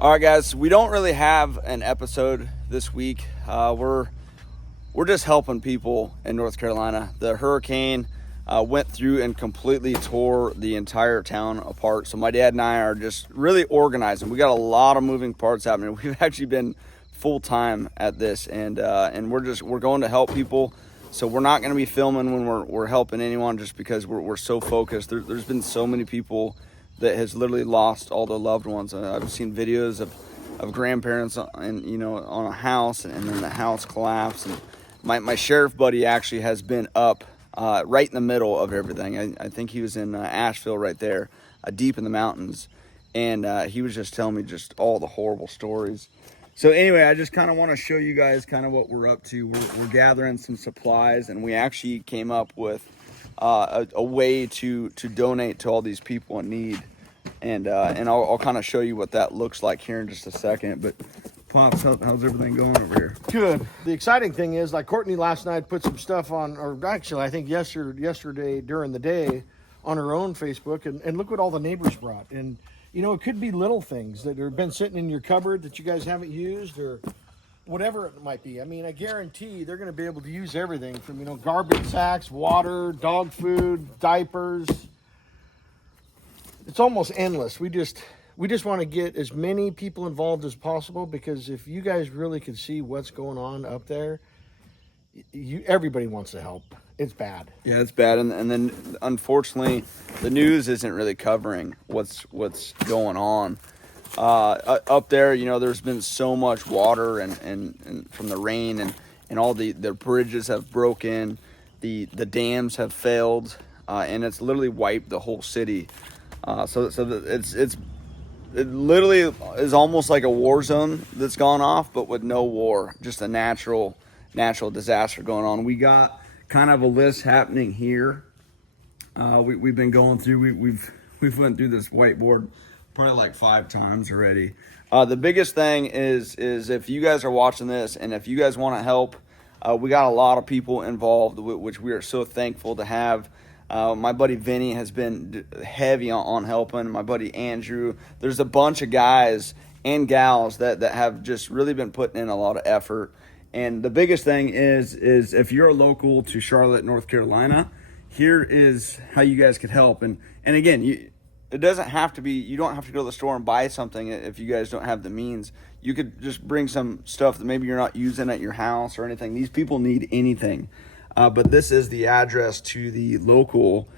All right, guys, we don't really have an episode this week. We're just helping people in North Carolina. The hurricane went through and completely tore the entire town apart. So my dad and I are just really organizing. We got a lot of moving parts happening. We've actually been full time at this, and we're going to help people. So we're not going to be filming when we're helping anyone, just because we're so focused. There's been so many people that has literally lost all their loved ones. I've seen videos of grandparents and on a house, and then the house collapsed. And my sheriff buddy actually has been up right in the middle of everything. I think he was in Asheville right there, deep in the mountains, and he was just telling me just all the horrible stories. So anyway, I just kind of want to show you guys kind of what we're up to. We're gathering some supplies, and we actually came up with a way to donate to all these people in need, and I'll kind of show you what that looks like here in just a second. But Pops, how's everything going over here? Good. The exciting thing is, like, Courtney last night put some stuff on, or actually I think yesterday during the day, on her own Facebook, and look what all the neighbors brought. And it could be little things that have been sitting in your cupboard that you guys haven't used, or whatever it might be. I mean, I guarantee they're going to be able to use everything from, garbage sacks, water, dog food, diapers. It's almost endless. We just want to get as many people involved as possible, because if you guys really could see what's going on up there, everybody wants to help. It's bad. Yeah, it's bad. And then unfortunately, the news isn't really covering what's going on. Up there, there's been so much water and from the rain, and all the bridges have broken, the dams have failed, and it's literally wiped the whole city. It literally is almost like a war zone that's gone off, but with no war, just a natural disaster going on. We got kind of a list happening here. We've been going through. We've went through this whiteboard probably like 5 times already. The biggest thing is if you guys are watching this, and if you guys want to help, we got a lot of people involved, which we are so thankful to have. My buddy Vinny has been heavy on helping. My buddy Andrew. There's a bunch of guys and gals that have just really been putting in a lot of effort. And the biggest thing is if you're local to Charlotte, North Carolina, here is how you guys could help. And again, it doesn't have to be, you don't have to go to the store and buy something if you guys don't have the means. You could just bring some stuff that maybe you're not using at your house or anything. These people need anything. But this is the address to the local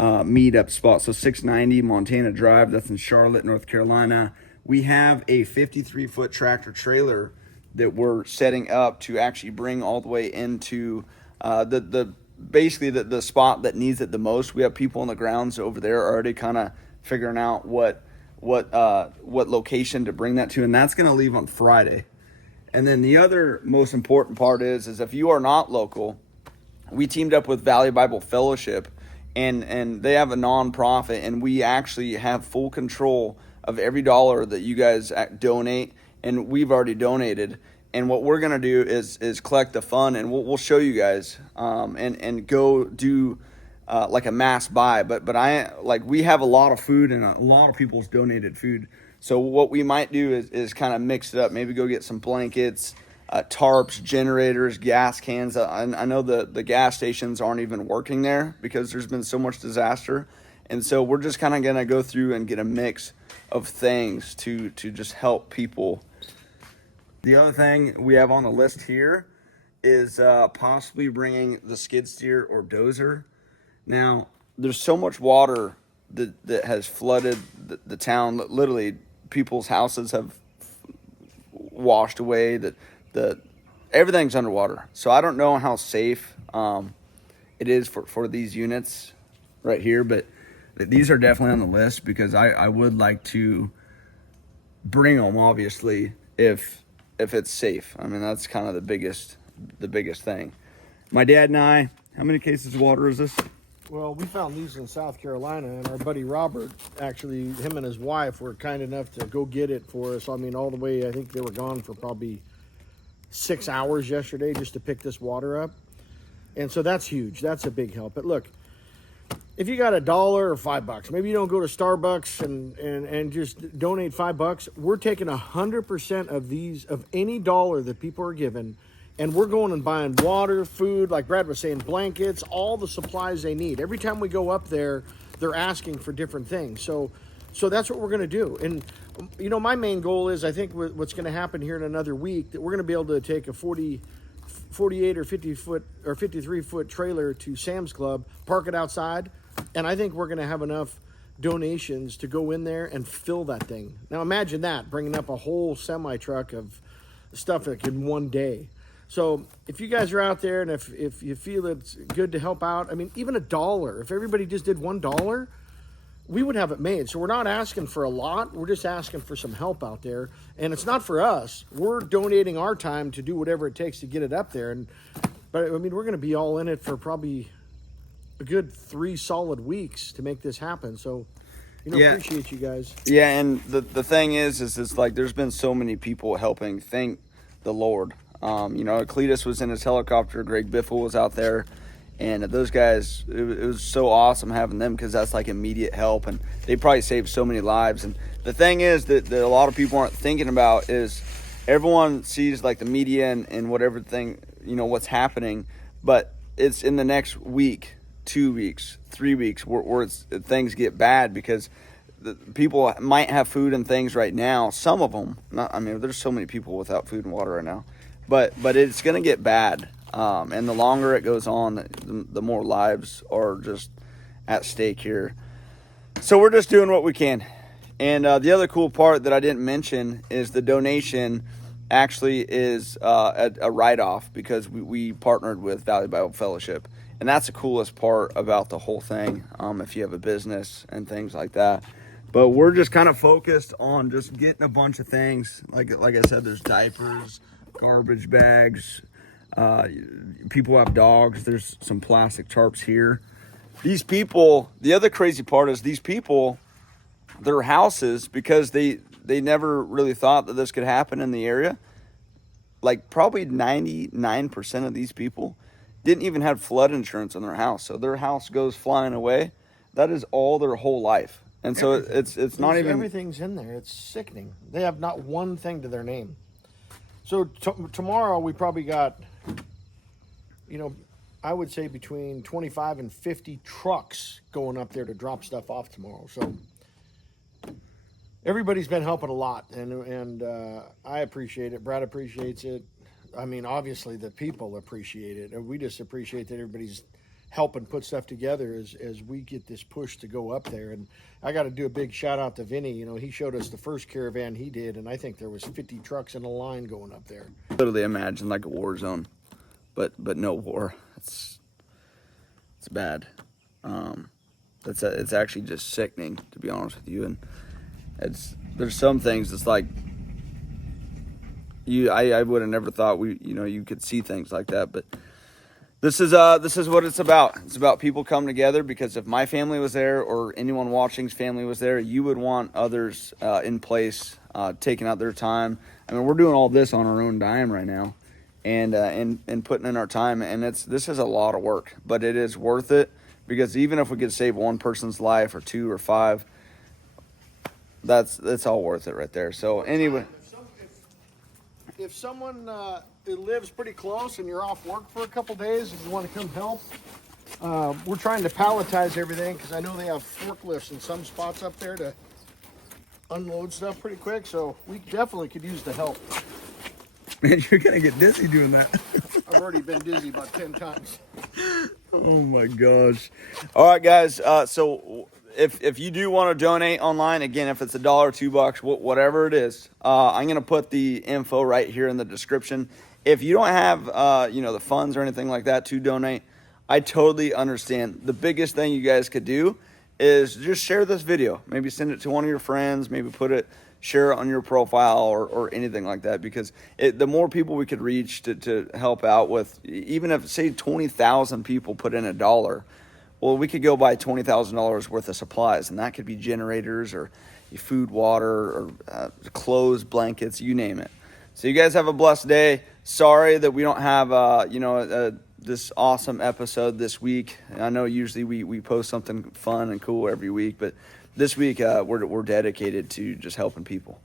meetup spot. So 690 Montana Drive, that's in Charlotte, North Carolina. We have a 53-foot tractor trailer that we're setting up to actually bring all the way into basically the spot that needs it the most. We have people on the grounds over there already kind of figuring out what location to bring that to, and that's going to leave on Friday. And then the other most important part is if you are not local, we teamed up with Valley Bible Fellowship, and they have a nonprofit, and we actually have full control of every dollar that you guys donate, and we've already donated. And what we're gonna do is collect the fund, and we'll show you guys and go do like a mass buy. But we have a lot of food, and a lot of people's donated food. So what we might do is kind of mix it up. Maybe go get some blankets, tarps, generators, gas cans. I know the gas stations aren't even working there because there's been so much disaster. And so we're just kind of going to go through and get a mix of things to just help people. The other thing we have on the list here is possibly bringing the skid steer or dozer. Now, there's so much water that has flooded the town. Literally, people's houses have washed away. Everything's underwater. So I don't know how safe it is for these units right here, but these are definitely on the list because I would like to bring them, obviously, if it's safe. I mean, that's kind of the biggest thing. My dad and I, how many cases of water is this? Well, we found these in South Carolina, and our buddy Robert, actually, him and his wife were kind enough to go get it for us. I mean, all the way, I think they were gone for probably 6 hours yesterday just to pick this water up. And so that's huge. That's a big help. But look, if you got $1 or $5, maybe you don't go to Starbucks and just donate $5. We're taking 100% of these, of any dollar that people are given, and we're going and buying water, food, like Brad was saying, blankets, all the supplies they need. Every time we go up there, they're asking for different things. So that's what we're going to do. And you know, my main goal is, I think what's going to happen here in another week, that we're going to be able to take a 48 or 50 foot or 53 foot trailer to Sam's Club, park it outside, and I think we're going to have enough donations to go in there and fill that thing. Now imagine that, bringing up a whole semi truck of stuff like in one day. So if you guys are out there, and if you feel it's good to help out, I mean, even $1, if everybody just did $1, we would have it made. So we're not asking for a lot. We're just asking for some help out there. And it's not for us. We're donating our time to do whatever it takes to get it up there. But I mean, we're going to be all in it for probably a good 3 solid weeks to make this happen. So, you know, appreciate you guys. Yeah, and the thing is it's like there's been so many people helping. Thank the Lord. You know, Cletus was in his helicopter. Greg Biffle was out there. And those guys, it was so awesome having them, because that's like immediate help, and they probably saved so many lives. And the thing is that a lot of people aren't thinking about is everyone sees like the media and whatever thing, you know, what's happening, but it's in the next week, 2 weeks, 3 weeks where things get bad, because the people might have food and things right now. Some of them, I mean, there's so many people without food and water right now, but it's going to get bad. And the longer it goes on, the more lives are just at stake here. So we're just doing what we can. And the other cool part that I didn't mention is the donation actually is a write-off, because we partnered with Valley Bible Fellowship. And that's the coolest part about the whole thing, if you have a business and things like that. But we're just kind of focused on just getting a bunch of things. Like I said, there's diapers, garbage bags. People have dogs. There's some plastic tarps here. These people, the other crazy part is these people, their houses, because they never really thought that this could happen in the area. Like probably 99% of these people didn't even have flood insurance on their house. So their house goes flying away. That is all their whole life. And so it's not even... Everything's in there. It's sickening. They have not one thing to their name. So tomorrow we probably got, you know, I would say between 25 and 50 trucks going up there to drop stuff off tomorrow. So everybody's been helping a lot, and I appreciate it. Brad appreciates it. I mean, obviously the people appreciate it, and we just appreciate that everybody's helping put stuff together as we get this push to go up there. And I got to do a big shout out to Vinny. You know, he showed us the first caravan he did, and I think there was 50 trucks in a line going up there. Literally imagine like a war zone, but no war. It's bad. It's actually just sickening, to be honest with you. And there's some things that's like I would have never thought you could see things like that, but this is what it's about. It's about people coming together, because if my family was there, or anyone watching's family was there, you would want others in place, taking out their time. I mean, we're doing all this on our own dime right now, and putting in our time, and this is a lot of work, but it is worth it, because even if we could save one person's life, or 2 or 5, that's all worth it right there. So anyway, if someone lives pretty close and you're off work for a couple days and you want to come help, we're trying to palletize everything, because I know they have forklifts in some spots up there to unload stuff pretty quick. So we definitely could use the help. Man, you're gonna get dizzy doing that. I've already been dizzy about 10 times. Oh my gosh. All right, guys. So if you do want to donate online, again, if it's $1, $2, whatever it is, I'm gonna put the info right here in the description. If you don't have the funds or anything like that to donate, I totally understand. The biggest thing you guys could do is just share this video. Maybe send it to one of your friends. Maybe share it on your profile or anything like that, because the more people we could reach to help out with, even if, say, 20,000 people put in $1, well, we could go buy $20,000 worth of supplies, and that could be generators or food, water, or clothes, blankets, you name it. So you guys have a blessed day. Sorry that we don't have this awesome episode this week. I know usually we post something fun and cool every week, but this week we're dedicated to just helping people.